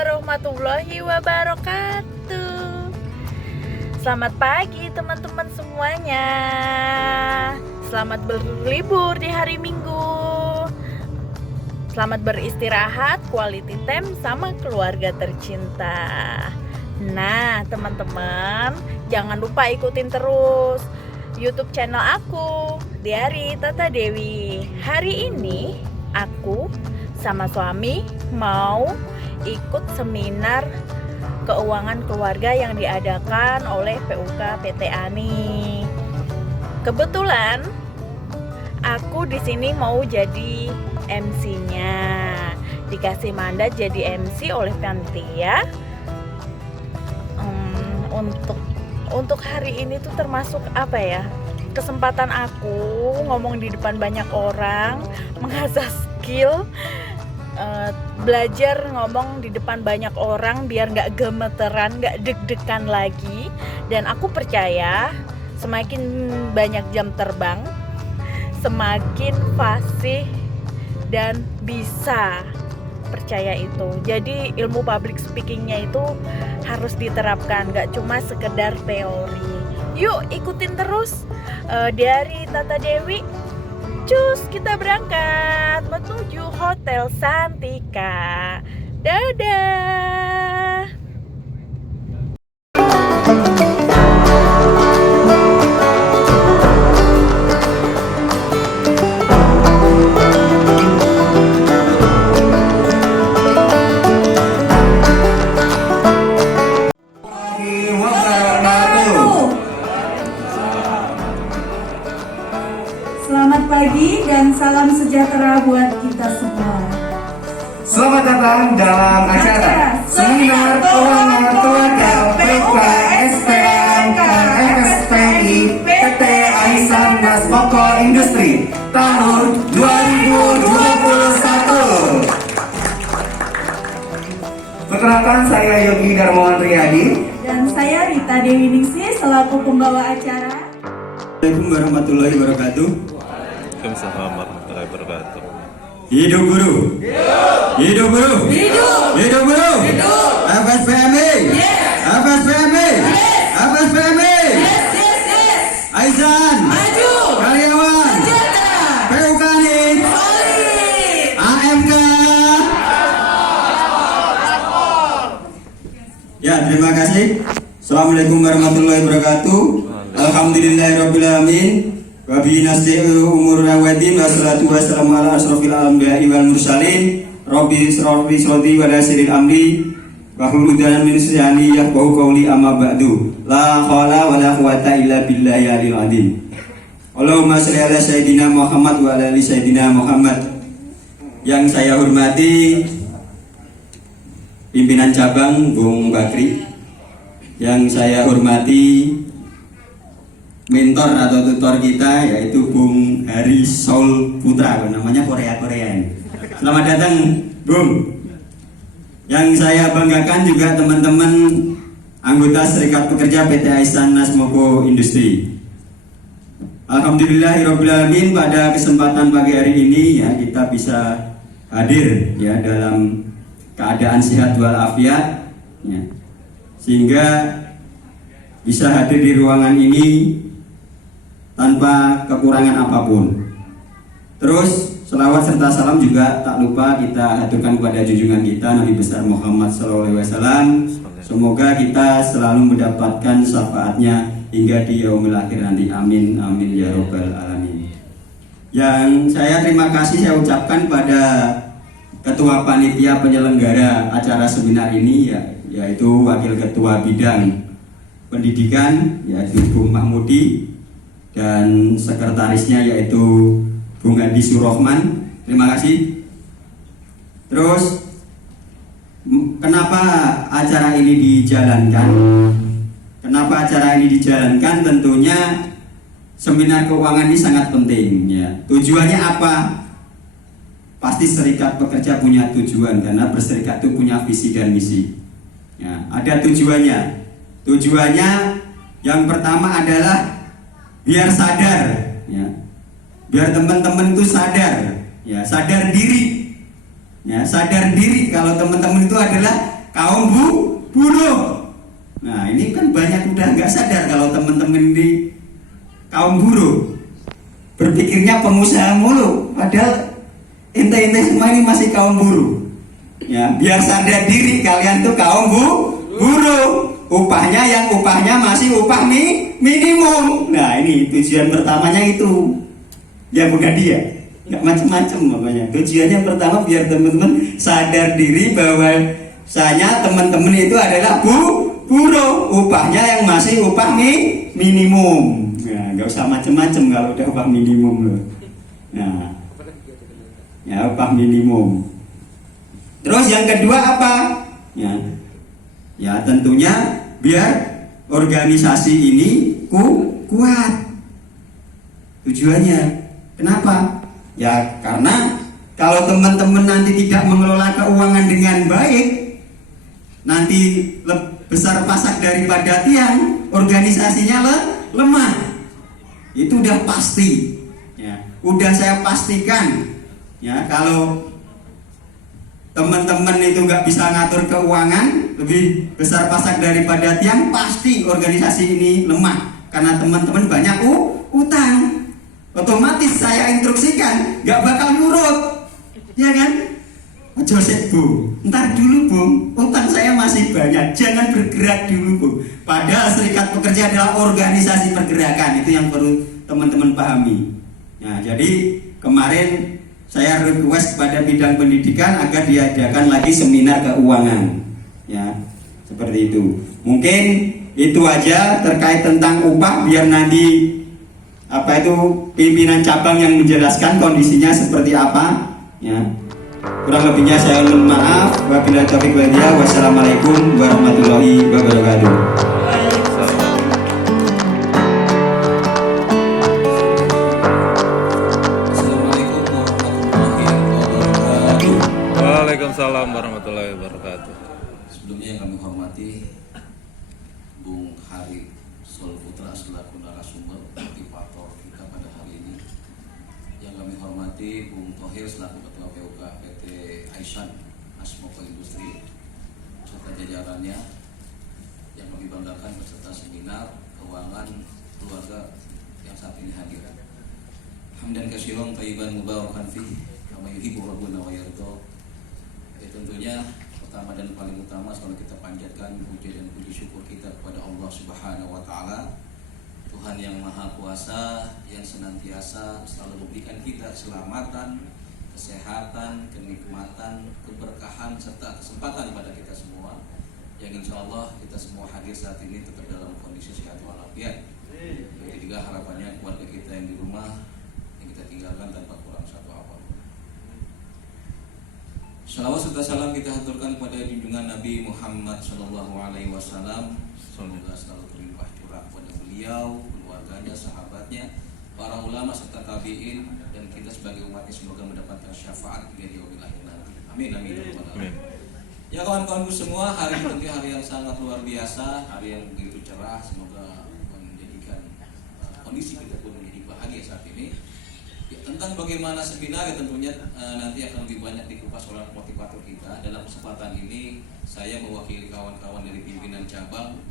warahmatullahi wabarakatuh. Selamat pagi teman-teman semuanya. Selamat berlibur di hari Minggu. Selamat beristirahat, quality time sama keluarga tercinta. Nah teman-teman, jangan lupa ikutin terus YouTube channel aku, Diari Tata Dewi. Hari ini aku sama suami mau ikut seminar keuangan keluarga yang diadakan oleh PUK PT Ani. Kebetulan aku di sini mau jadi MC-nya. Dikasih mandat jadi MC oleh panitia. Untuk hari ini tuh termasuk apa ya? Kesempatan aku ngomong di depan banyak orang, mengasah skill, belajar ngomong di depan banyak orang biar nggak gemeteran, nggak deg-degan lagi. Dan aku percaya semakin banyak jam terbang, semakin fasih dan bisa, percaya itu. Jadi ilmu public speakingnya itu harus diterapkan, nggak cuma sekedar teori. Yuk ikutin terus dari Tata Dewi. Cus, kita berangkat menuju Hotel Santika. Dadah. Selamat pagi dan salam sejahtera buat kita semua. Selamat datang dalam acara Seminar Keuangan Keluarga PUK SPMK FSPI PT Aisan Mas Moko Industri tahun 2021. Perkenalkan, saya Yogi Darmawan Riyadi Dan saya Rita Dewi Ningsih selaku pembawa acara. Assalamualaikum warahmatullahi wabarakatuh. Waalaikumsalam warahmatullahi wabarakatuh. Hidup guru. Hidup guru. Hidup guru. FSPMI. FSPMI. FSPMI. Aisan. Maju. Karyawan. PUK Ani. AMK. Ya, terima kasih. Assalamualaikum warahmatullahi wabarakatuh. Alhamdulillahirrabbilalamin. Wabihi nasta'inu umurna wadin. Wassalatu wassalamu ala asrofil anbiya'i wal mursalin. Rabbi srodi wa nasiril amri wa huludanan min sujani yahbahu qawli amma ba'du. La khawla wa la quwata illa billahi alil adim. Allahumma sholli ala sayyidina Muhammad wa ala ali sayyidina Muhammad. Yang saya hormati pimpinan cabang Bung Bakri, yang saya hormati mentor atau tutor kita yaitu Bung Hari Saul Putra, namanya Korea ini. Selamat datang Bung. Yang saya banggakan juga teman-teman anggota Serikat Pekerja PT Aisan Mas Moko Industri. Alhamdulillahirrabbilalamin, pada kesempatan pagi hari ini ya kita bisa hadir ya dalam keadaan sehat walafiat ya, sehingga bisa hadir di ruangan ini tanpa kekurangan apapun. Terus selawat serta salam juga tak lupa kita haturkan kepada junjungan kita Nabi besar Muhammad SAW. Semoga kita selalu mendapatkan syafaatnya hingga di yaumil akhir nanti. Amin amin ya robbal alamin. Yang saya terima kasih saya ucapkan pada Ketua Panitia Penyelenggara acara seminar ini yaitu Wakil Ketua Bidang Pendidikan yaitu Bung Mahmudi, dan sekretarisnya yaitu Bung Adi Surohman. Terima kasih. Terus kenapa acara ini dijalankan? Kenapa acara ini dijalankan? Tentunya seminar keuangan ini sangat penting ya. Tujuannya apa? Pasti Serikat Pekerja punya tujuan, karena berserikat itu punya visi dan misi. Ya, ada tujuannya. Tujuannya yang pertama adalah biar sadar ya, biar teman-teman itu sadar ya, sadar diri ya, sadar diri kalau teman-teman itu adalah kaum buruh. Nah ini kan banyak udah nggak sadar kalau teman-teman di kaum buruh berpikirnya pengusaha mulu, padahal ente semua ini masih kaum buruh. Ya, biar sadar diri kalian tuh kaum buruh. Upahnya masih upah minimum. Nah ini tujuan pertamanya itu. Ya bukan dia, nggak macam-macam namanya. Tujuannya pertama biar teman-teman sadar diri bahwa saya teman-teman itu adalah buruh. Upahnya yang masih upah minimum. Nah, nggak usah macam-macam kalau udah upah minimum loh. Nah, ya upah minimum. Terus yang kedua apa? Ya tentunya biar organisasi ini kuat. Tujuannya kenapa? Ya karena kalau teman-teman nanti tidak mengelola keuangan dengan baik, nanti besar pasak daripada tiang, organisasinya lemah. Itu udah pasti. Ya, udah saya pastikan. Ya kalau teman-teman itu nggak bisa ngatur keuangan, lebih besar pasak daripada tiang, pasti organisasi ini lemah karena teman-teman banyak utang. Otomatis saya instruksikan nggak bakal nurut, ya kan? Ojo sik Bu, ntar dulu Bu, utang saya masih banyak, jangan bergerak dulu Bu. Padahal serikat pekerja adalah organisasi pergerakan, itu yang perlu teman-teman pahami. Nah jadi kemarin saya request kepada bidang pendidikan agar diadakan lagi seminar keuangan, ya seperti itu. Mungkin itu aja terkait tentang upah, biar nanti pimpinan cabang yang menjelaskan kondisinya seperti apa, ya. Kurang lebihnya saya mohon maaf. Wabillahi taufiq wal hidayah. Wassalamualaikum warahmatullahi wabarakatuh. Waalaikumsalam warahmatullahi wabarakatuh. Sebelumnya yang kami hormati Bung Hari Solputra selaku narasumber motivator kita pada hari ini. Yang kami hormati Bung Thohir selaku Ketua PUK PT Aisan Asmoko Industri serta jajarannya yang kami banggakan beserta seminar keuangan keluarga yang saat ini hadir. Hamdan katsiran thayyiban mubarakan fihi kama yuhibbu rabbuna wa yarda. Tentunya pertama dan paling utama selalu kita panjatkan puji dan puji syukur kita kepada Allah Subhanahu wa taala, Tuhan yang Maha Kuasa yang senantiasa selalu memberikan kita keselamatan, kesehatan, kenikmatan, keberkahan serta kesempatan pada kita semua. Yang insya Allah kita semua hadir saat ini tetap dalam kondisi sehat walafiat. Begitu juga harapannya keluarga kita yang di rumah yang kita tinggalkan tanpa kurang satu apapun. Salawat serta salam kita haturkan kepada junjungan Nabi Muhammad SAW. Semoga selalu terlimpah curah kepada beliau, keluarganya, sahabatnya, para ulama serta tabiin, dan kita sebagai umatnya semoga mendapatkan syafaat hingga di yaumil akhir nanti. Amin amin. Amin. Ya kawan-kawanku semua, hari ini tentu hari yang sangat luar biasa, hari yang begitu cerah. Semoga menjadikan kondisi kita pun menjadi bahagia saat ini. Ya, tentang bagaimana seminar ya tentunya nanti akan lebih banyak dikupas oleh motivator kita. Dalam kesempatan ini saya mewakili kawan-kawan dari pimpinan cabang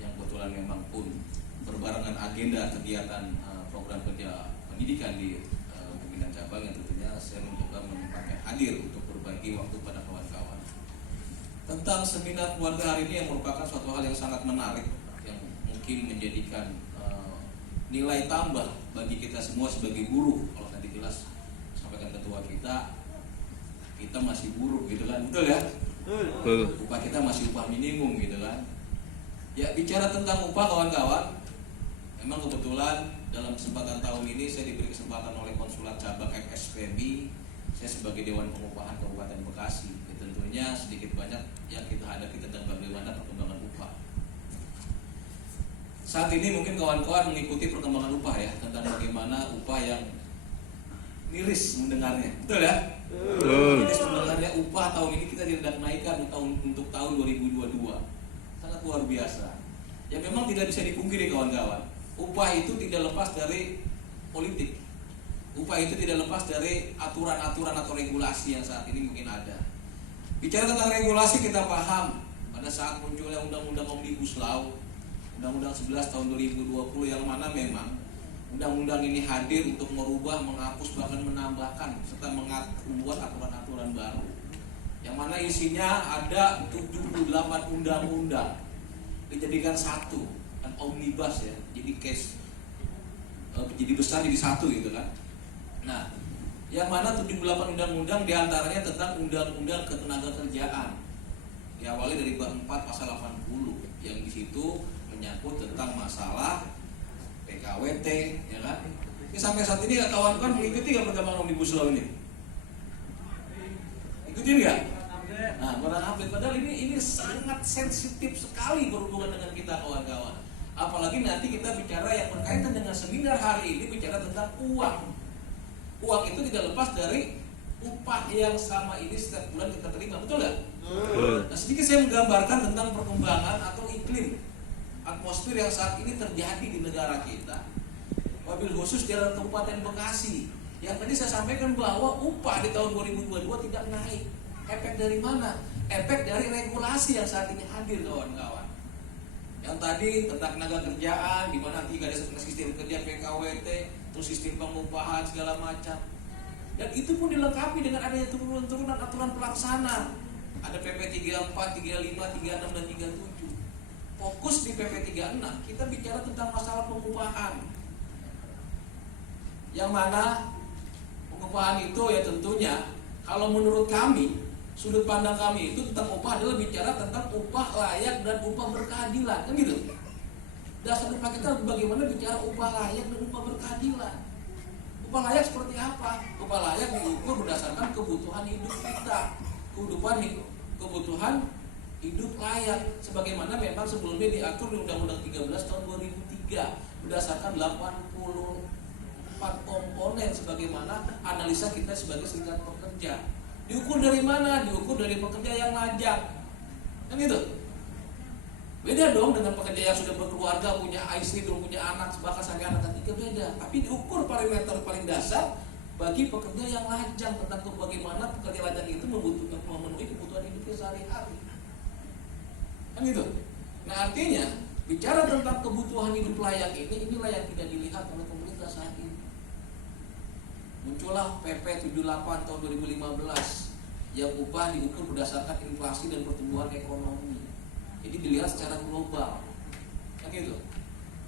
yang kebetulan memang pun berbarengan agenda kegiatan program kerja pendidikan di pimpinan cabang, yang tentunya saya mencoba menyempatkan hadir untuk berbagi waktu pada kawan-kawan. Tentang seminar keluarga hari ini yang merupakan suatu hal yang sangat menarik yang mungkin menjadikan nilai tambah bagi kita semua sebagai buruh. Kalau tadi jelas sampaikan ketua kita masih buruh gitu kan, betul ya? Betul. Upah kita masih upah minimum gitu kan. Ya bicara tentang upah kawan-kawan, memang kebetulan dalam kesempatan tahun ini saya diberi kesempatan oleh konsulat cabang FSPMI, saya sebagai Dewan Pengupahan Kabupaten Bekasi. Ya, tentunya sedikit banyak yang kita hadapi tentang bagaimana perkembangan upah. Saat ini mungkin kawan-kawan mengikuti perkembangan upah ya, tentang bagaimana upah yang miris mendengarnya, betul ya? Betul. Miris mendengarnya upah tahun ini kita tidak naikkan untuk tahun 2022, sangat luar biasa. Ya memang tidak bisa dipungkiri kawan-kawan, upah itu tidak lepas dari politik, upah itu tidak lepas dari aturan-aturan atau regulasi yang saat ini mungkin ada. Bicara tentang regulasi, kita paham pada saat munculnya Undang-Undang Omnibus Law, Undang-Undang 11 tahun 2020, yang mana memang undang-undang ini hadir untuk merubah, menghapus, bahkan menambahkan serta membuat aturan-aturan baru, yang mana isinya ada 78 undang-undang dijadikan satu, kan omnibus ya, jadi case jadi besar jadi satu gitu kan. Nah, yang mana 78 undang-undang diantaranya tentang undang-undang ketenagakerjaan, diawali dari bab 4 pasal 80, yang di situ menyangkut tentang masalah PKWT, ya kan? Ini sampai saat ini kawan-kawan mengikuti nggak perkembangan Omnibus Law ini? Ikutin nggak? Nah, kurang update. Padahal ini sangat sensitif sekali berhubungan dengan kita, kawan-kawan. Apalagi nanti kita bicara yang berkaitan dengan seminar hari ini, bicara tentang uang. Uang itu tidak lepas dari upah yang sama ini setiap bulan kita terima, betul nggak? Nah, sedikit saya menggambarkan tentang perkembangan atau iklim atmosfer yang saat ini terjadi di negara kita, wabil khusus di Kabupaten Bekasi. Yang tadi saya sampaikan bahwa upah di tahun 2022 tidak naik. Efek dari mana? Efek dari regulasi yang saat ini hadir, kawan-kawan. Yang tadi tentang tenaga kerjaan, di mana nanti ada sistem kerja PKWT, terus sistem pengupahan segala macam. Dan itu pun dilengkapi dengan adanya turunan-turunan aturan pelaksana. Ada PP 34, 35, 36 dan 37. Fokus di PP 36 kita bicara tentang masalah pengupahan. Yang mana pengupahan itu ya tentunya kalau menurut kami, sudut pandang kami itu tentang upah adalah bicara tentang upah layak dan upah berkeadilan, kan gitu. Dasar upah kita bagaimana bicara upah layak dan upah berkeadilan. Upah layak seperti apa? Upah layak diukur berdasarkan kebutuhan hidup kita, kebutuhan hidup layak, sebagaimana memang sebelumnya diatur di Undang-Undang 13 tahun 2003 berdasarkan 84 komponen sebagaimana analisa kita sebagai serikat pekerja. Diukur dari mana? Diukur dari pekerja yang lajang, kan gitu. Beda dong dengan pekerja yang sudah berkeluarga, punya istri, punya anak, bahkan sampai anak ketiga, beda. Tapi diukur parameter paling dasar bagi pekerja yang lajang, tentang bagaimana pekerja lajang itu memenuhi kebutuhan hidupnya sehari-hari, kan gitu. Nah, artinya bicara tentang kebutuhan hidup layak inilah yang tidak dilihat oleh pemerintah saat ini. Muncullah PP 78 tahun 2015 yang upah diukur berdasarkan inflasi dan pertumbuhan ekonomi. Jadi dilihat secara global, kan gitu.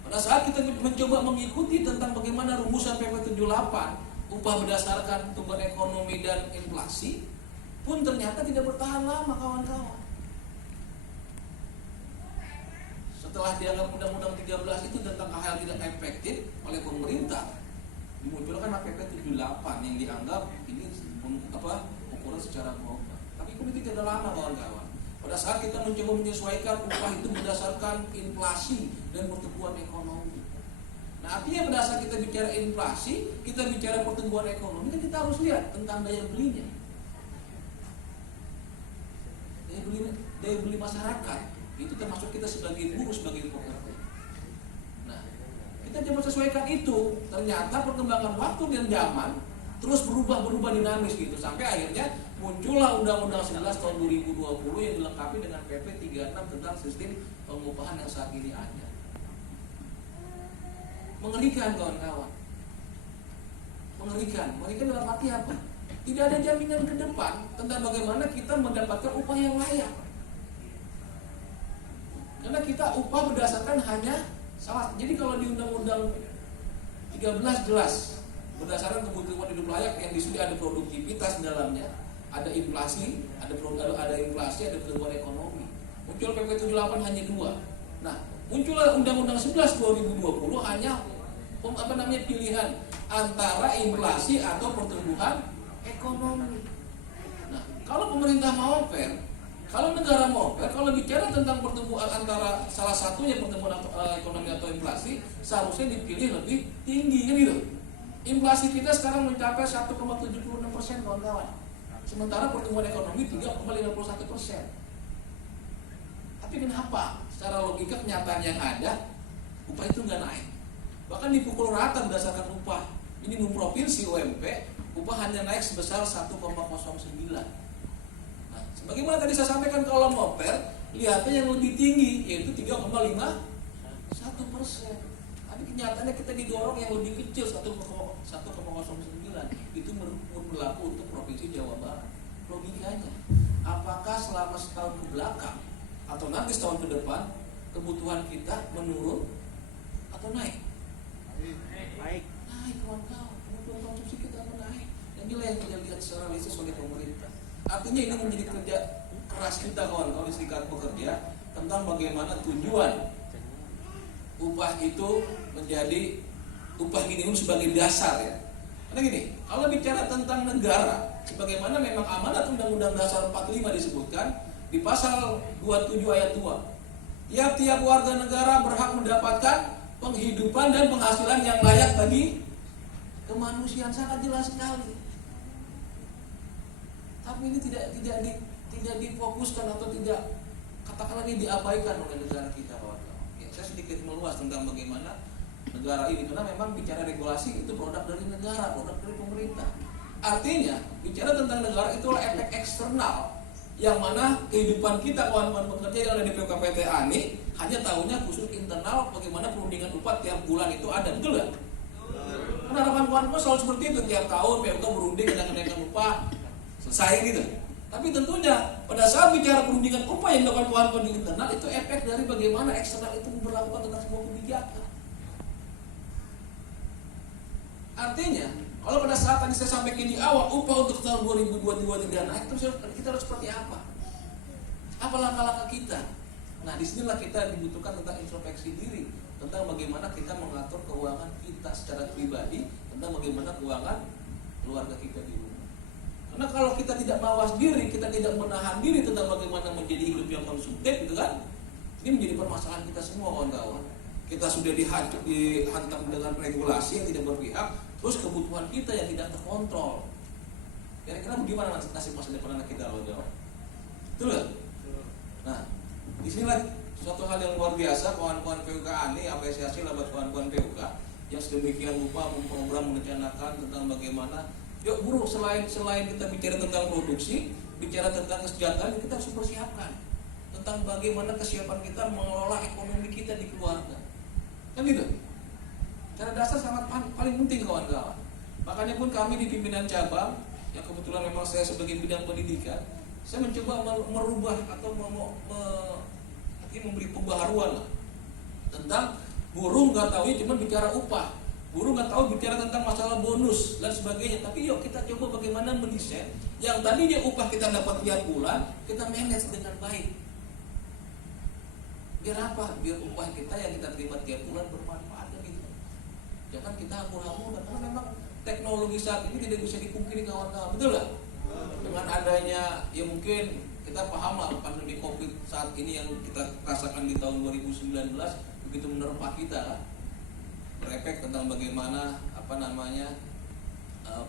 Pada saat kita mencoba mengikuti tentang bagaimana rumusan PP 78 upah berdasarkan pertumbuhan ekonomi dan inflasi pun ternyata tidak bertahan lama, kawan-kawan. Setelah dianggap Undang-Undang 13 itu tentang hal tidak efektif oleh pemerintah, dimunculkan PP 78 yang dianggap ini ukuran secara global. Tapi itu tidak lama, kawan-kawan. Pada saat kita mencoba menyesuaikan upah itu berdasarkan inflasi dan pertumbuhan ekonomi. Nah, artinya pada saat kita bicara inflasi, kita bicara pertumbuhan ekonomi, kan kita harus lihat tentang daya belinya. Daya beli masyarakat itu termasuk kita sebagai buruh, sebagai pekerja. Nah, kita coba sesuaikan itu. Ternyata perkembangan waktu dan zaman terus berubah dinamis gitu, sampai akhirnya muncullah Undang-Undang 11 tahun 2020 yang dilengkapi dengan PP 36 tentang sistem pengupahan yang saat ini ada. Mengerikan, kawan-kawan. Mengerikan dalam arti apa? Tidak ada jaminan ke depan tentang bagaimana kita mendapatkan upah yang layak. Karena kita upah berdasarkan hanya salah. Jadi kalau di Undang-Undang 13 jelas berdasarkan kebutuhan hidup layak yang di sini ada produktivitas di dalamnya, ada inflasi, ada pertumbuhan ekonomi. Muncul PP 78 hanya 2. Nah, muncullah Undang-Undang 11 2020 hanya pilihan antara inflasi atau pertumbuhan ekonomi. Nah, kalau pemerintah mau fair, kalau negara mau fair, kalau bicara tentang pertumbuhan antara salah satunya pertumbuhan ekonomi atau inflasi, seharusnya dipilih lebih tinggi, kan gitu. Inflasi kita sekarang mencapai 1,76%, kawan-kawan. Sementara pertumbuhan ekonomi 3,51%. Tapi kenapa? Secara logika kenyataan yang ada, upah itu nggak naik. Bahkan dipukul rata berdasarkan upah minimum provinsi UMP, upah hanya naik sebesar 1,09. Nah, sebagaimana tadi saya sampaikan, kalau Moper lihatnya yang lebih tinggi, yaitu 3,51%. Tapi kenyataannya kita didorong yang lebih kecil, 1,09. Itu berlaku untuk Provinsi Jawa Barat. Logikanya, apakah selama setahun ke belakang atau nanti setahun ke depan kebutuhan kita menurun atau naik? Naik kawan-kawan, kebutuhan konsumsi kita naik. Dan inilah yang kita lihat secara realistis oleh pemerintah. Artinya ini menjadi kerja keras kita kawan-kawan di Serikat Pekerja tentang bagaimana tujuan upah itu menjadi upah minimum sebagai dasar ya. Karena gini, kalau bicara tentang negara, sebagaimana memang amanat Undang-Undang Dasar 45 disebutkan di pasal 27 ayat 2, tiap-tiap warga negara berhak mendapatkan penghidupan dan penghasilan yang layak bagi kemanusiaan. Sangat jelas sekali. Tapi ini tidak difokuskan atau tidak, katakanlah ini diabaikan oleh negara kita kawan-kawan. Ya, saya sedikit meluas tentang bagaimana negara ini, karena memang bicara regulasi itu produk dari negara, produk dari pemerintah. Artinya bicara tentang negara itulah efek eksternal yang mana kehidupan kita kawan-kawan pekerja yang ada di PUK-PT ANI hanya tahunya khusus internal bagaimana perundingan upah tiap bulan itu ada, betul nggak? Karena harapan kawan-kawan selalu seperti itu, tiap tahun PUK berunding dengan kenaikan upah, selesai gitu. Tapi tentunya pada saat bicara perundingan upah yang dilakukan kawan-kawan di internal, itu efek dari bagaimana eksternal itu memperlakukan tentang sebuah kebijakan. Artinya, kalau pada saat tadi saya sampaikan di awal, upah untuk tahun 2022 tidak naik, terus kita harus seperti apa? Apa langkah-langkah kita? Nah, disinilah kita dibutuhkan tentang introspeksi diri, tentang bagaimana kita mengatur keuangan kita secara pribadi, tentang bagaimana keuangan keluarga kita di rumah. Karena kalau kita tidak mawas diri, kita tidak menahan diri tentang bagaimana menjadi hidup yang konsumtif, gitu kan? Ini menjadi permasalahan kita semua, kawan-kawan. Kita sudah dihantam dengan regulasi yang tidak berpihak, terus kebutuhan kita yang tidak terkontrol. Kira-kira bagaimana nasib masa depan anak kita, kawan-kawan? Betul nggak? Nah, disinilah suatu hal yang luar biasa, kawan-kawan PUK ANI, apresiasi lah buat kawan-kawan PUK yang sedemikian rupa memprogram, merencanakan tentang bagaimana, yuk buruh, selain kita bicara tentang produksi, bicara tentang kesejahteraan, kita harus mempersiapkan tentang bagaimana kesiapan kita mengelola ekonomi kita di keluarga. Kan gitu. Cara dasar sangat paling penting kawan-kawan. Makanya pun kami di pimpinan cabang, yang kebetulan memang saya sebagai bidang pendidikan, saya mencoba merubah atau memberi pembaharuan lah tentang buruh nggak tahu cuma bicara upah, buruh nggak tahu bicara tentang masalah bonus dan sebagainya. Tapi yuk kita coba bagaimana mendesain yang tadinya upah kita dapat tiap bulan, kita manage dengan baik. Biar apa? Biar upah kita yang kita terima tiap bulan bermanfaat gitu. Jangan kita hambur-hamburan, karena memang teknologi saat ini tidak bisa dipungkiri kawan-kawan, betul nggak? Dengan adanya, ya mungkin kita paham lah pandemi COVID saat ini yang kita rasakan di tahun 2019 begitu menerpa kita lah. Berefek tentang bagaimana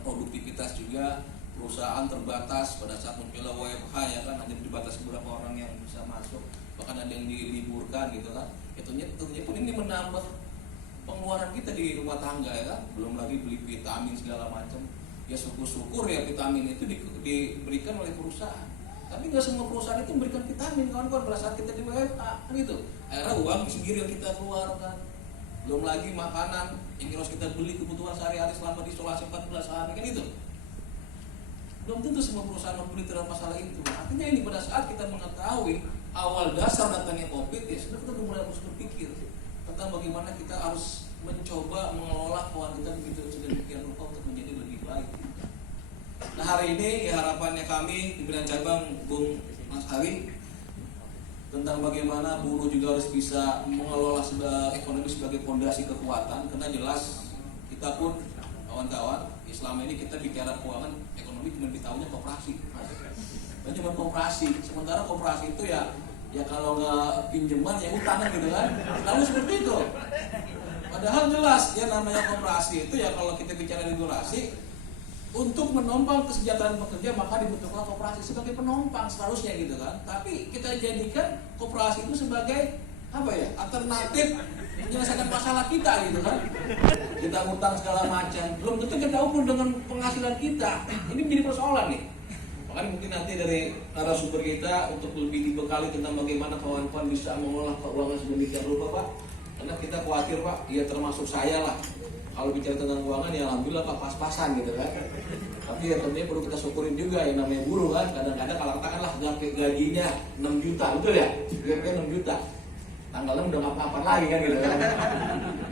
produktivitas juga, perusahaan terbatas pada saat mencoba WFH ya kan, hanya dibatasi beberapa orang yang bisa masuk, bahkan ada yang diliburkan gitu kan. Tentunya pun ini menambah pengeluaran kita di rumah tangga ya kan, belum lagi beli vitamin segala macam. Ya syukur-syukur ya vitamin itu diberikan oleh perusahaan. Tapi nggak semua perusahaan itu memberikan vitamin kawan-kawan pada saat kita di WFH kan gitu. Akhirnya uang sendiri yang kita keluarkan. Belum lagi makanan yang harus kita beli kebutuhan sehari-hari selama di isolasi 14 hari kan itu. Belum tentu semua perusahaan membeli terhadap masalah itu. Artinya ini pada saat kita mengetahui awal dasar datangnya COVID, ya sudah kita mulai harus berpikir tentang bagaimana kita harus mencoba mengelola keuangan kita begitu sedemikian rupa untuk menjadi lebih baik. Nah hari ini ya harapannya kami di bidang cabang Bung Mas Hari tentang bagaimana buruh juga harus bisa mengelola ekonomi sebagai fondasi kekuatan, karena jelas kita pun kawan-kawan selama ini kita bicara keuangan ekonomi cuma ditahunya koperasi, dan cuma koperasi. Sementara koperasi itu ya kalau nggak pinjaman ya utang gitu kan, lalu seperti itu. Padahal jelas ya namanya koperasi itu ya kalau kita bicara regulasi untuk menopang kesejahteraan pekerja maka dibutuhkan koperasi sebagai penopang seharusnya gitu kan. Tapi kita jadikan koperasi itu sebagai apa ya, alternatif menyelesaikan masalah kita gitu kan. Kita utang segala macam, belum tentu kita ukur dengan penghasilan kita. Ini menjadi persoalan nih. Makanya mungkin nanti dari narasumber kita untuk lebih dibekali tentang bagaimana kawan-kawan bisa mengolah keuangan sedemikian rupa Pak. Karena kita khawatir Pak, ya termasuk saya lah. Kalau bicara tentang keuangan ya alhamdulillah Pak pas-pasan gitu kan. Tapi ya tentunya perlu kita syukurin juga yang namanya buruh kan. Kadang-kadang kalau katakanlah gajinya 6 juta, betul ya? Gajinya 6 juta. Tanggalnya udah apa-apa lagi kan gitu kan.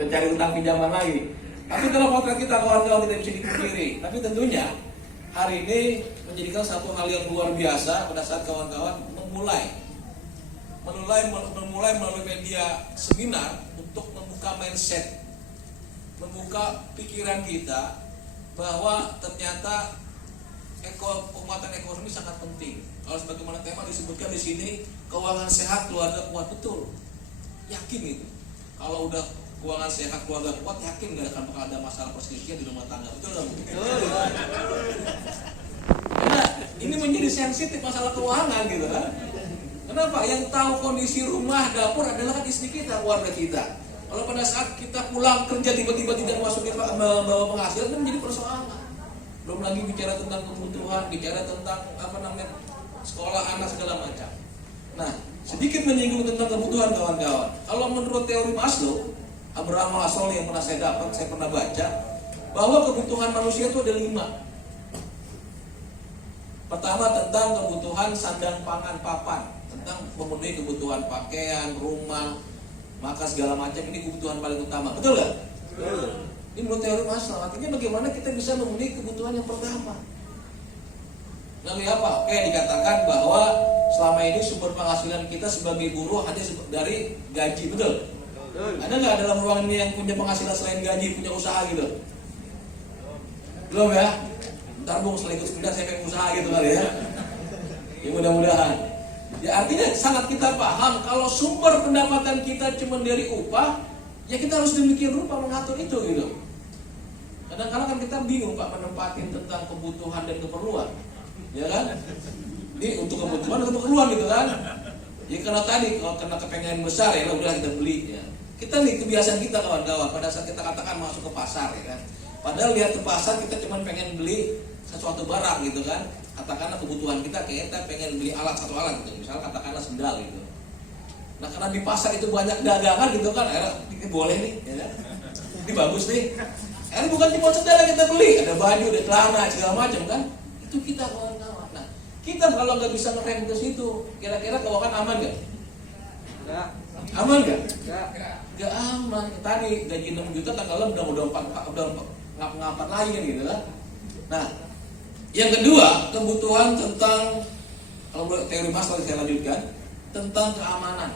Dan cari utang pinjaman lagi. Tapi kalau potret kita kawan-kawan tidak bisa dipungkiri. Tapi tentunya hari ini menjadikan satu hal yang luar biasa pada saat kawan-kawan memulai melalui media seminar untuk membuka mindset, membuka pikiran kita bahwa ternyata penguatan ekonomi sangat penting. Kalau sebagaimana tema disebutkan di sini, keuangan sehat keluarga kuat, betul. Yakin itu. Kalau udah keuangan sehat keluarga kuat, yakin nggak akan bakal ada masalah perselisihan di rumah tangga, betul nggak? Karena ini menjadi sensitif masalah keuangan gitu kan. Kenapa? Yang tahu kondisi rumah dapur adalah kan istri kita, keluarga kita. Kalau pada saat kita pulang kerja tiba-tiba tidak masukin membawa penghasilan, itu menjadi persoalan. Belum lagi bicara tentang kebutuhan, bicara tentang sekolah anak segala macam. Nah, sedikit menyinggung tentang kebutuhan kawan-kawan. Kalau menurut teori Maslow, Abraham Maslow yang pernah saya pernah baca, bahwa kebutuhan manusia itu ada 5. Pertama tentang kebutuhan sandang pangan papan, tentang memenuhi kebutuhan pakaian, rumah, maka segala macam ini kebutuhan paling utama, betul nggak? Betul. Ini menurut teori Maslow, artinya bagaimana kita bisa memenuhi kebutuhan yang pertama. Lalu apa? Oke, dikatakan bahwa selama ini sumber penghasilan kita sebagai buruh hanya dari gaji, betul? Ada nggak dalam ruangan ini yang punya penghasilan selain gaji, punya usaha gitu? Belum ya? Ntar Bung setelah ikut sepeda saya pengen usaha gitu kali ya. Ya mudah-mudahan. Ya artinya sangat kita paham kalau sumber pendapatan kita cuma dari upah, ya kita harus demikian rupa mengatur itu gitu. Kadang-kadang kan kita bingung Pak menempatin tentang kebutuhan dan keperluan, ya kan? Ini untuk kebutuhan dan keperluan gitu kan? Ya karena tadi kalau kena kepengen besar ya udah kita beli ya. Kita nih kebiasaan kita kawan-kawan pada saat kita katakan masuk ke pasar ya kan. Padahal lihat ke pasar kita cuma pengen beli sesuatu barang gitu kan. Katakanlah kebutuhan kita kayak kita pengen beli alat satu alat gitu. Misalnya katakanlah sendal gitu. Nah karena di pasar itu banyak dagangan gitu kan, ini boleh nih, ya kan? Ini bagus nih. Ini bukan cuma sendal yang kita beli, ada baju, ada celana, segala macam kan? Itu kita kawan-kawan. Nah kita kalau nggak bisa ngerem ke situ, kira-kira keuangan aman nggak? Nggak. Aman nggak? Nggak aman. Tadi gaji 6 juta tanggalnya udah 4 lagi kan gitu kan? Nah yang kedua kebutuhan tentang, kalau teori Maslow saya lanjutkan, tentang keamanan.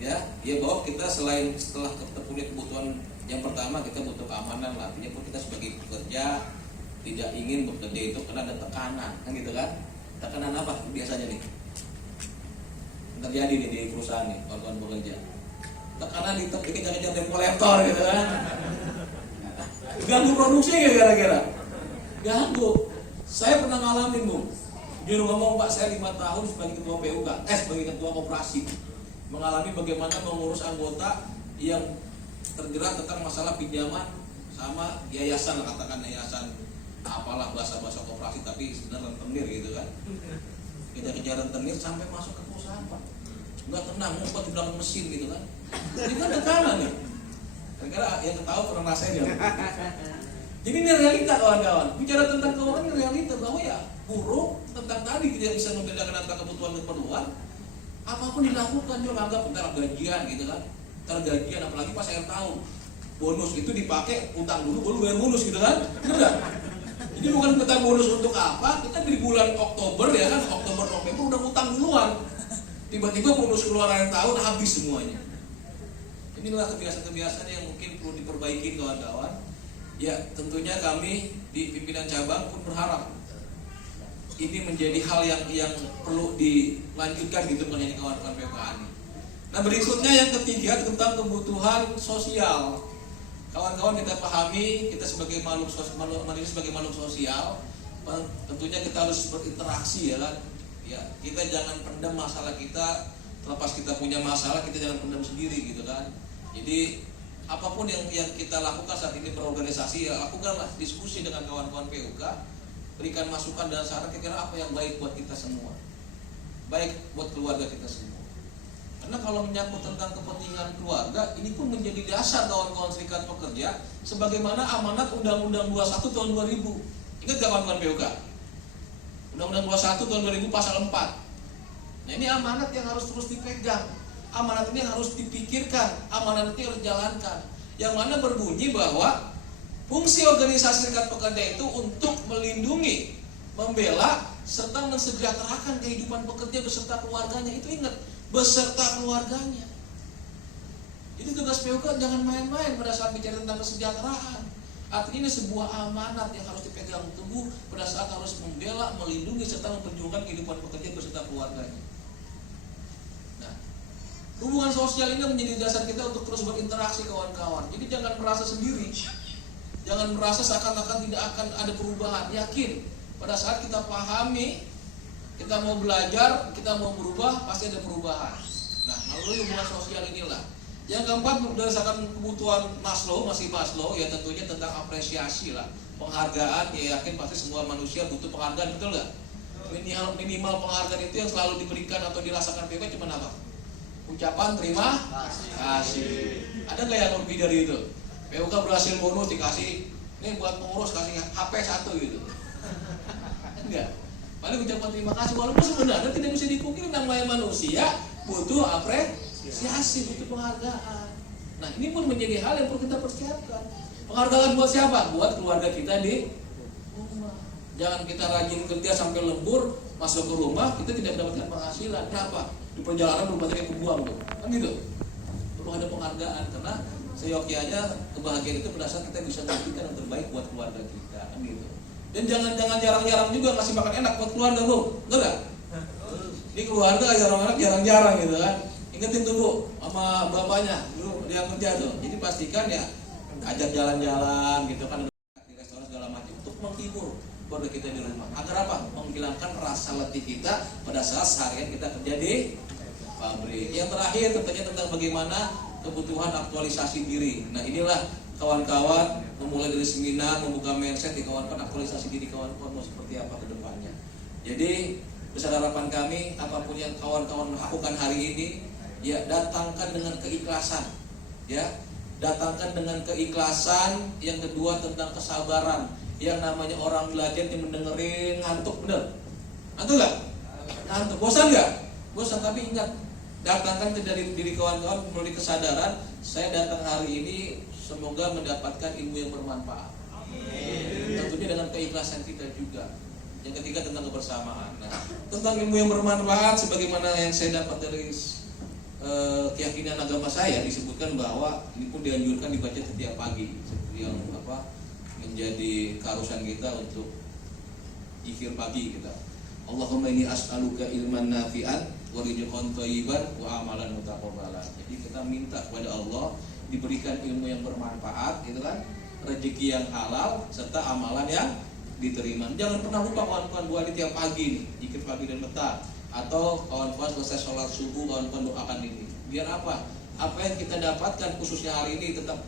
Ya bahwa kita setelah kita punya kebutuhan yang pertama kita butuh keamanan lah. Artinya kita sebagai pekerja tidak ingin bekerja itu karena ada tekanan, kan gitu kan? Tekanan apa biasanya nih? Terjadi nih di perusahaan nih, kawan-kawan bekerja. Tekanan dikejar-kejar debt collector gitu kan? Ganggu produksi ya gara-gara? Ganggu. Saya pernah ngalamin Bung. Juru ngomong Pak, saya 5 tahun sebagai ketua PUK, sebagai ketua koperasi, mengalami bagaimana mengurus anggota yang terjerat tentang masalah pinjaman sama yayasan, katakan yayasan apalah bahasa-bahasa koperasi tapi sebenarnya rentenir gitu kan. Kejar-kejar rentenir sampai masuk ke perusahaan Pak. Nggak tenang, ngumpet di belakang mesin gitu kan. Ini kan tekanan nih. Kira-kira yang ketahui pernah rasain ya. Jadi ini realita kawan-kawan. Bicara tentang keuangan ini realita bahwa ya buruh tentang tadi tidak bisa membedakan antara kebutuhan dan keperluan. Apapun dilakukan dia menganggap ntar gajian gitu kan. Ntar gajian apalagi pas akhir tahun. Bonus itu dipakai utang dulu baru bayar bonus gitu kan. Benar. Jadi bukan kita bonus untuk apa? Kita di bulan Oktober ya kan, Oktober November udah utang duluan. Tiba-tiba bonus keluar akhir tahun habis semuanya. Inilah kebiasaan-kebiasaan yang mungkin perlu diperbaiki kawan-kawan. Ya tentunya kami di pimpinan cabang pun berharap ini menjadi hal yang perlu dilanjutkan gitu mengenai kawan-kawan PKA ini. Nah berikutnya yang ketiga tentang kebutuhan sosial. Kawan-kawan kita pahami kita sebagai makhluk sosial tentunya kita harus berinteraksi ya kan. Ya kita jangan pendam masalah kita, terlepas kita punya masalah kita jangan pendam sendiri gitu kan. Jadi apapun yang kita lakukan saat ini berorganisasi ya lakukanlah diskusi dengan kawan-kawan PUK berikan masukan dan saran kira-kira apa yang baik buat kita semua, baik buat keluarga kita semua. Karena kalau menyangkut tentang kepentingan keluarga, ini pun menjadi dasar kawan-kawan serikat pekerja sebagaimana amanat Undang-Undang 21 tahun 2000. Ingat gak kawan-kawan PUK? Undang-Undang 21 tahun 2000 pasal 4. Nah, ini amanat yang harus terus dipegang. Amanat ini harus dipikirkan, amanat ini harus dijalankan. Yang mana berbunyi bahwa fungsi organisasi serikat pekerja itu untuk melindungi, membela, serta mensejahterakan kehidupan pekerja beserta keluarganya. Itu ingat, beserta keluarganya. Jadi tugas PUK jangan main-main pada saat bicara tentang kesejahteraan. Artinya ini sebuah amanat yang harus dipegang teguh pada saat harus membela, melindungi, serta memperjuangkan kehidupan pekerja beserta keluarganya. Nah, hubungan sosial ini menjadi dasar kita untuk terus berinteraksi kawan-kawan. Jadi jangan merasa sendiri, jangan merasa seakan-akan tidak akan ada perubahan. Yakin, pada saat kita pahami, kita mau belajar, kita mau berubah, pasti ada perubahan. Nah, melalui hubungan sosial inilah. Yang keempat, berdasarkan kebutuhan Maslow, masih Maslow, ya tentunya tentang apresiasi lah, penghargaan. Ya yakin pasti semua manusia butuh penghargaan, betul nggak? Minimal penghargaan itu yang selalu diberikan atau dirasakan PUK cuma apa? Ucapan terima kasih. Ada nggak yang lebih dari itu? PUK berhasil bonus dikasih, ini buat pengurus kasih HP 1 gitu. Enggak. Paling ucapan terima kasih, walaupun sebenarnya tidak bisa dipungkiri namanya manusia butuh apresiasi, butuh penghargaan. Nah, ini pun menjadi hal yang perlu kita persiapkan. Penghargaan buat siapa? Buat keluarga kita di rumah. Jangan kita rajin kerja sampai lembur, masuk ke rumah kita tidak mendapatkan penghasilan. Kenapa? Di perjalanan berbagai kebuang tuh, kan gitu. Perlu ada penghargaan karena seyogyanya kebahagiaan itu pada saat kita bisa memberikan yang terbaik buat keluarga kita, kan gitu. Dan jangan jarang-jarang juga ngasih makan enak buat keluarga, Bu. Betul gak? Ini keluarga jarang-jarang gitu kan. Ingetin tuh, Bu, sama bapaknya dulu dia kerja tuh. Jadi pastikan ya ajak jalan-jalan gitu kan, di restoran segala macam untuk menghibur keluarga kita di rumah. Agar apa? Menghilangkan rasa letih kita pada saat seharian kita kerja di pabrik. Yang terakhir tentunya tentang bagaimana kebutuhan aktualisasi diri. Nah, inilah kawan-kawan memulai dari seminar, membuka mindset di kawan-kawan, aktualisasi diri kawan-kawan mau seperti apa ke depannya. Jadi besar harapan kami, apapun yang kawan-kawan lakukan hari ini, ya datangkan dengan keikhlasan, ya datangkan dengan keikhlasan. Yang kedua tentang kesabaran. Yang namanya orang belajar yang mendengerin ngantuk, bener? Ngantuk nggak? Ngantuk, bosan nggak? Bosan, tapi ingat, datangkan dari diri kawan-kawan melalui kesadaran. Saya datang hari ini semoga mendapatkan ilmu yang bermanfaat. Tentunya dengan keikhlasan kita juga. Yang ketiga tentang kebersamaan. Nah, tentang ilmu yang bermanfaat, sebagaimana yang saya dapat dari keyakinan agama saya, disebutkan bahwa ini pun dianjurkan dibaca setiap pagi, seperti yang menjadi keharusan kita untuk zikir pagi kita. Allahumma inni as'aluka ilman nafi'an wa rizqan thayyiban wa amalan mutaqabbalan. Jadi kita minta kepada Allah diberikan ilmu yang bermanfaat, gitu kan, rezeki yang halal serta amalan yang diterima. Jangan pernah lupa kawan-kawan doa di tiap pagi nih, zikir pagi dan petang, atau kawan-kawan selesai sholat subuh kawan-kawan doakan ini. Biar apa? Apa yang kita dapatkan khususnya hari ini tetap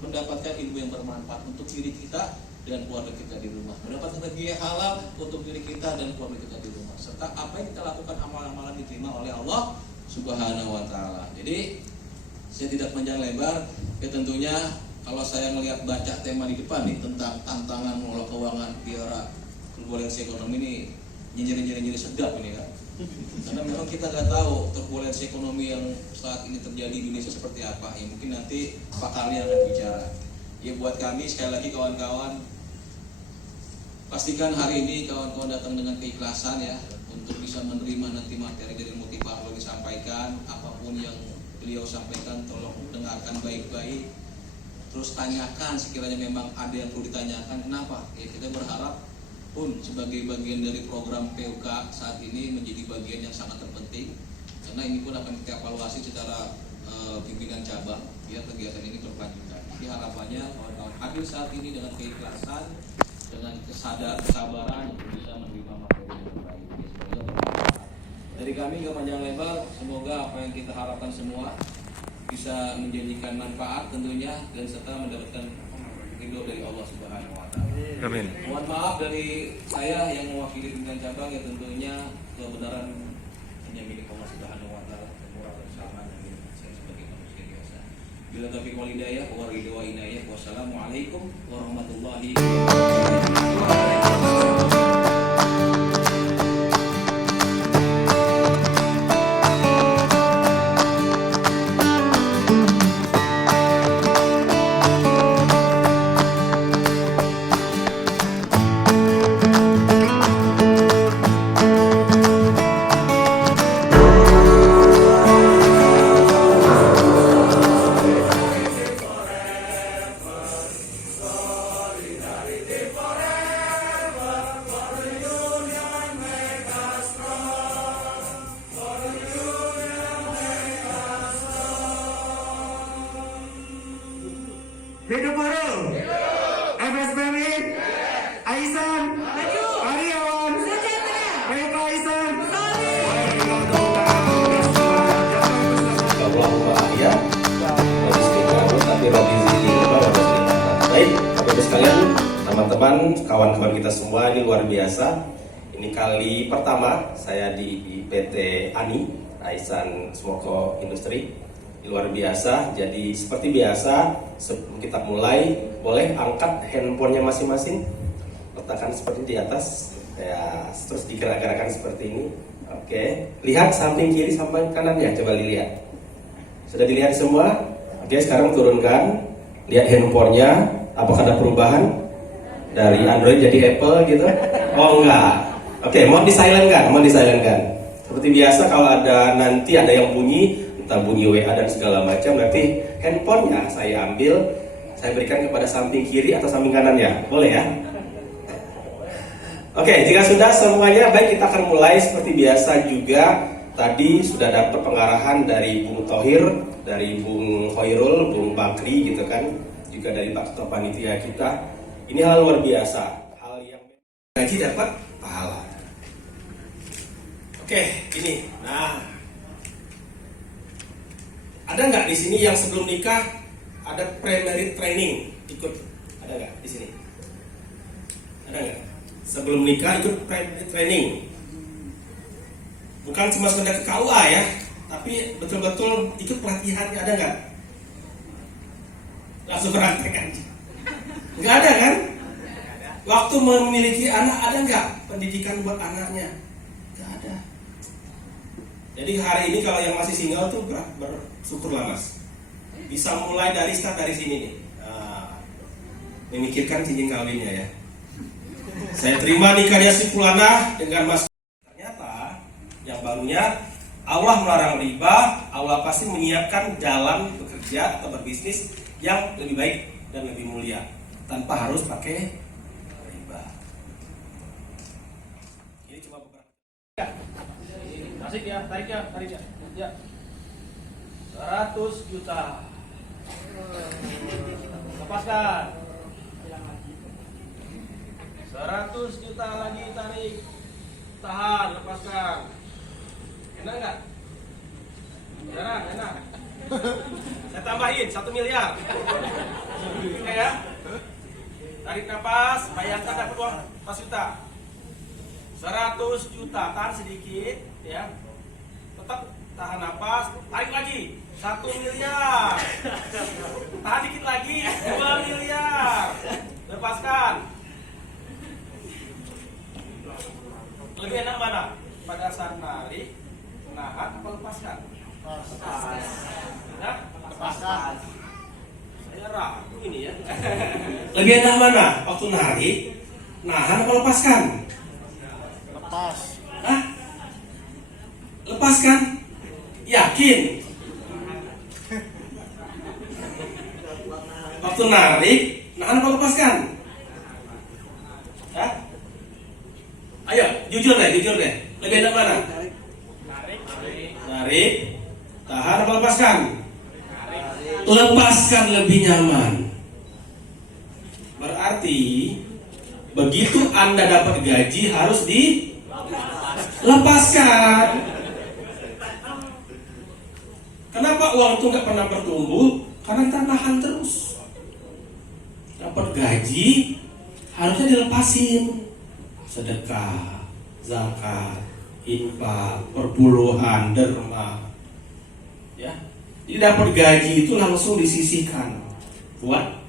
mendapatkan ilmu yang bermanfaat untuk diri kita dan keluarga kita di rumah. Mendapatkan rezeki yang halal untuk diri kita dan keluarga kita di rumah. Serta apa yang kita lakukan amalan-amalan diterima oleh Allah Subhanahu wa taala. Jadi saya tidak panjang lebar, ya tentunya kalau saya melihat baca tema di depan nih tentang tantangan mengelola keuangan di era turbulensi ekonomi ini, nyinyir sedap ini kan. Karena memang kita nggak tahu turbulensi ekonomi yang saat ini terjadi di Indonesia seperti apa. Ya mungkin nanti Pak Kali akan bicara. Ya buat kami sekali lagi kawan-kawan, pastikan hari ini kawan-kawan datang dengan keikhlasan ya, untuk bisa menerima nanti materi dari motivasi yang disampaikan. Apapun yang beliau sampaikan tolong dengarkan baik-baik. Terus tanyakan sekiranya memang ada yang perlu ditanyakan. Kenapa? Ya kita berharap pun sebagai bagian dari program PUK saat ini menjadi bagian yang sangat terpenting, karena ini pun akan kita evaluasi secara pimpinan cabang biar kegiatan ini berkelanjutan. Jadi harapannya kawan-kawan hadir saat ini dengan keikhlasan, dengan kesabaran untuk bisa menerima materi yang terbaik. Semoga bermanfaat. Dari kami nggak panjang lebar, semoga apa yang kita harapkan semua bisa menjadikan manfaat tentunya dan serta mendapatkan ridho dari Allah Subhanahu wa taala. Amin. Mohon maaf dari saya yang mewakili pimpinan cabang ya, tentunya kebenaran hanya milik Allah Subhanahu wa taala, kekurangan dan kesalahan yang milik saya sebagai manusia biasa. Bila taufiq wal hidayah wa ridho wa inayah. Wassalamualaikum warahmatullahi wabarakatuh. Hidup baru. FS Berlin. Aisan. Maju. Aryawan. Sejahtera. PK Aisan. Baik, Bapak-Ibu sekalian, teman-teman, kawan-kawan kita semua, ini luar biasa. Ini kali pertama saya di PT ANI, Aisan Smoko Industri. Luar biasa. Jadi seperti biasa, sebelum kita mulai, boleh angkat handphonenya masing-masing, letakkan seperti di atas, ya, terus digerak-gerakan seperti ini. Oke, lihat samping kiri sampai kanannya, coba dilihat. Sudah dilihat semua? Oke, sekarang turunkan, lihat handphonenya, apakah ada perubahan dari Android jadi Apple gitu? Oh enggak. Oke, mohon disilentkan, Seperti biasa kalau ada nanti ada yang bunyi, entah bunyi WA dan segala macam, nanti handphonenya saya ambil, saya berikan kepada samping kiri atau samping kanannya, boleh ya? Oke, jika sudah semuanya baik, kita akan mulai seperti biasa juga. Tadi sudah dapat pengarahan dari Bung Thohir, dari Bung Khairul, Bung Bakri gitu kan, juga dari Pak Ketua Panitia kita. Ini hal luar biasa, hal yang gaji dapat pahala. Oke, ini, nah. Ada nggak di sini yang sebelum nikah ada pre-marriage training ikut? Ada nggak di sini? Ada nggak? Sebelum nikah ikut pre-marriage training. Bukan cuma sekedar ke KUA ya, tapi betul-betul ikut pelatihannya. Ada nggak? Langsung praktek aja. Nggak ada kan? Waktu memiliki anak ada nggak pendidikan buat anaknya? Nggak ada. Jadi hari ini kalau yang masih single tuh bersyukurlah mas, bisa mulai dari start dari sini nih. Memikirkan cincin kawinnya ya. Saya terima nikahnya si Fulana dengan mas. Ternyata yang barunya Allah melarang riba, Allah pasti menyiapkan jalan bekerja atau berbisnis yang lebih baik dan lebih mulia tanpa harus pakai riba. Ini cuma beberapa. Asik ya, tarik ya. Ya. 100 juta. Lepaskan. 100 juta lagi tarik. Tahan, lepaskan. Enak enggak? Jarang, enak. Saya tambahin 1 miliar. Oke ya. Tarik nafas, bayangkan dapat uang 4 juta. 100 juta, tahan sedikit ya. Tetap tahan nafas, tarik lagi 1 miliar. Tahan dikit lagi 2 miliar. Lepaskan. Lebih enak mana? Pada saat narik, nahan atau lepaskan? Lepaskan. Nah, lepaskan. Saya ragu ini ya. Lebih enak mana? Waktu narik, nahan atau lepaskan? Lepas. Hah? Lepaskan? Yakin? Waktu narik, nahan atau lepaskan? Hah? Ayo, jujur deh. Lebih enak mana? Narik. Tahan atau lepaskan? Lepaskan lebih nyaman. Berarti begitu Anda dapat gaji harus dilepaskan. Kenapa uang itu nggak pernah bertumbuh? Karena kita nahan terus. dapat gaji harusnya dilepasin. Sedekah, zakat, infak, perpuluhan, derma. Ya. Jadi dapat gaji itu langsung disisihkan buat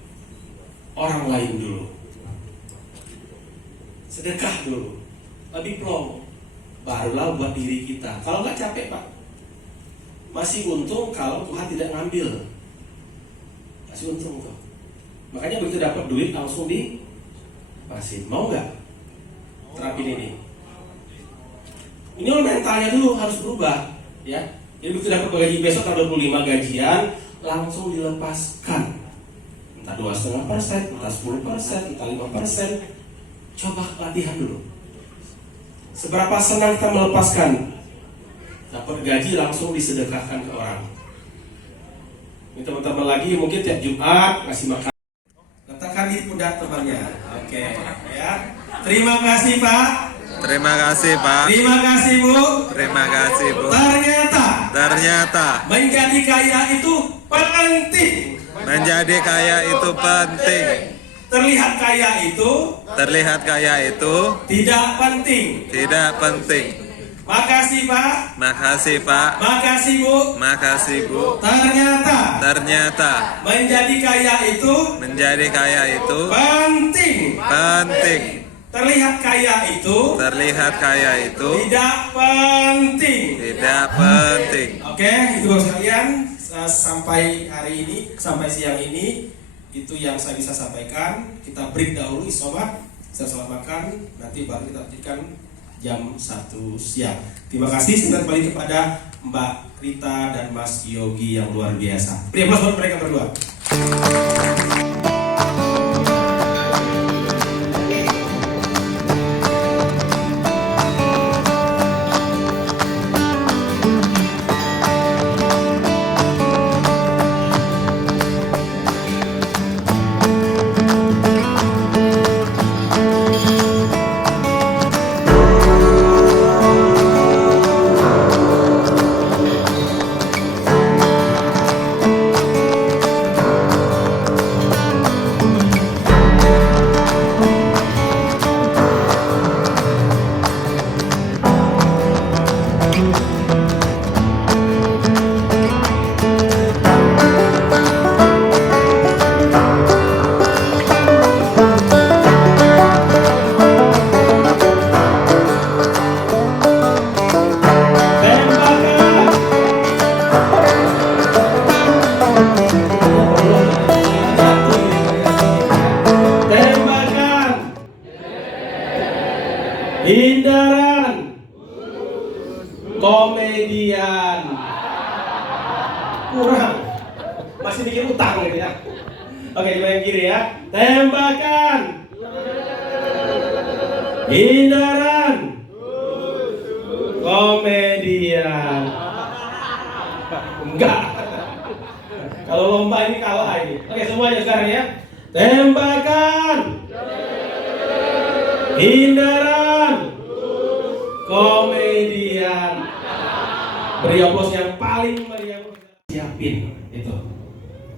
orang lain dulu. Sedekah dulu. Lebih plong. Barulah buat diri kita. Kalau nggak capek, Pak. Masih untung kalau Tuhan tidak ngambil. Masih untung kok. Makanya begitu dapat duit langsung dikasih. Mau nggak terapin ini? Ini mentalnya dulu harus berubah, ya. Jadi begitu dapat gaji besok tanggal 25 gajian langsung dilepaskan. Entah 2,5%, entah 10%, entah 5%. Coba latihan dulu. Seberapa senang kita melepaskan? Dapat gaji langsung disedekahkan ke orang. Ini teman-teman lagi mungkin tiap Jumat ngasih makan. Letakkan di pundak temannya. Oke, ya. Terima kasih, Pak. Terima kasih, Pak. Terima kasih, Bu. Terima kasih, Bu. Ternyata menjadi kaya itu penting. Menjadi kaya itu penting. Terlihat kaya itu Terlihat kaya itu tidak penting. tidak penting. Makasih, Pak. Makasih, Pak. Makasih, Bu. Makasih, Bu. Ternyata menjadi kaya itu menjadi kaya itu penting. penting. Terlihat kaya itu Terlihat kaya itu tidak penting. tidak penting. Oke, itu Bapak sekalian, sampai hari ini, sampai siang ini itu yang saya bisa sampaikan. Kita break dahulu isomat, kita sholat makan, nanti baru kita lanjutkan jam 1 siang. Terima kasih, saya kembali kepada Mbak Rita dan Mas Yogi yang luar biasa. Beri aplaus buat mereka berdua. Hindaran komedian kurang, masih bikin utang gitu ya. Oke, coba yang kiri ya. Tembakan hindaran komedian. Enggak, kalau lomba ini kalah ini. Oke, semuanya sekarang ya. Tembakan hindaran komedian. Beri aplaus yang paling meriah. Siapin itu.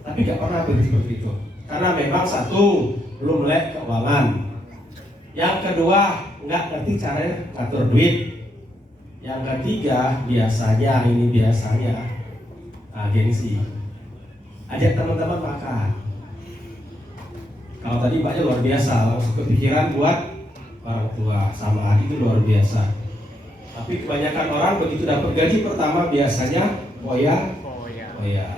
Tapi gak pernah begitu. Karena memang satu, belum melek keuangan. Yang kedua, nggak ngerti cara ngatur duit. Yang ketiga, biasanya agensi. Ajak teman-teman makan. Kalau tadi Mbaknya luar biasa, langsung kepikiran buat orang tua sama adik itu luar biasa. Tapi kebanyakan orang begitu dapat gaji pertama biasanya oya. Ya.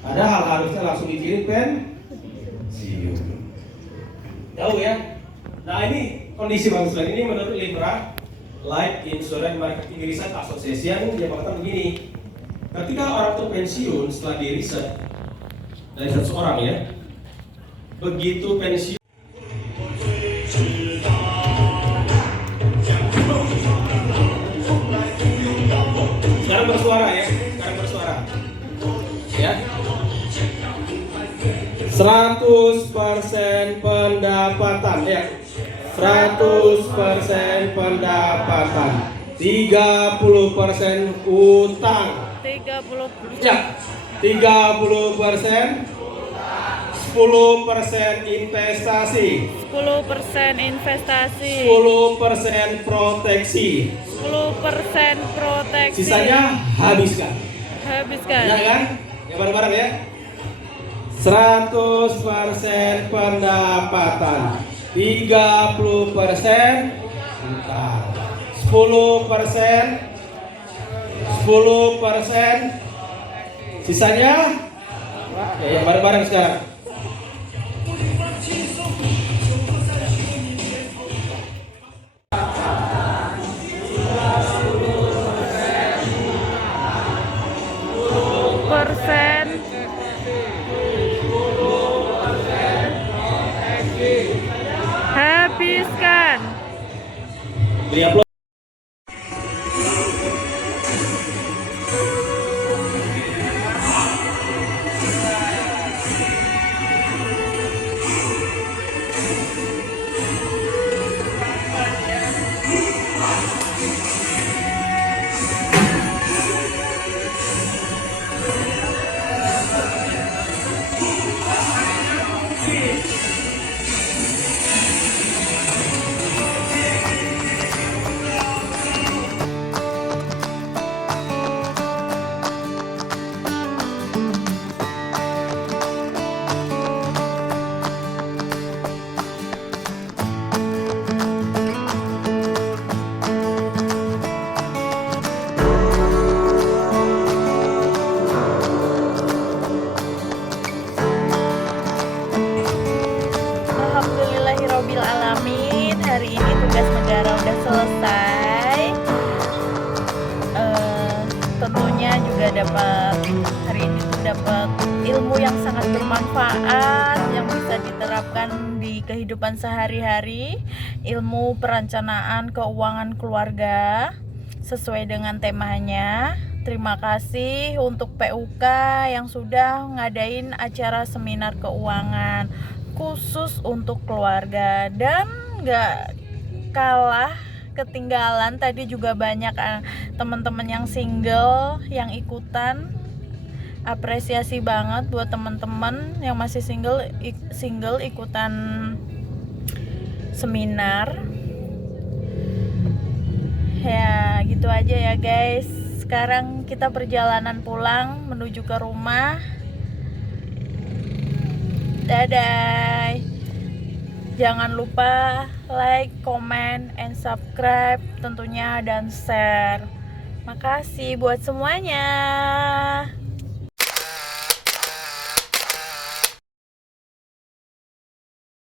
Padahal harusnya langsung dikirim pensiun. Jauh ya. Nah ini kondisi bangsa ini menurut Libra Life Insurance Marketing Research Association dia mengatakan begini. Ketika orang itu pensiun setelah di riset dari 100 orang ya, begitu pensiun sekarang bersuara ya, 100% pendapatan ya, 100% pendapatan, 30% utang, 30 ya, 30% 10% investasi, 10% investasi, 10% proteksi, 10% proteksi. sisanya habiskan. Habiskan. Ya kan? Ya bareng-bareng ya. 100% pendapatan, 30% utang, 10%, 10%, sisanya ya bareng-bareng sekarang. Persen habiskan. Beri aplaus. Alhamdulillahirobbil alamin. Hari ini tugas negara udah selesai. Tentunya juga hari ini tuh dapat ilmu yang sangat bermanfaat yang bisa diterapkan di kehidupan sehari-hari. Ilmu perencanaan keuangan keluarga sesuai dengan temanya. Terima kasih untuk PUK yang sudah ngadain acara seminar keuangan khusus untuk keluarga. Dan gak kalah ketinggalan, tadi juga banyak teman-teman yang single yang ikutan. Apresiasi banget buat teman-teman yang masih single ikutan seminar. Ya gitu aja ya guys. Sekarang kita perjalanan pulang menuju ke rumah. Dadah. Jangan lupa like, comment, and subscribe tentunya, dan share. Makasih buat semuanya.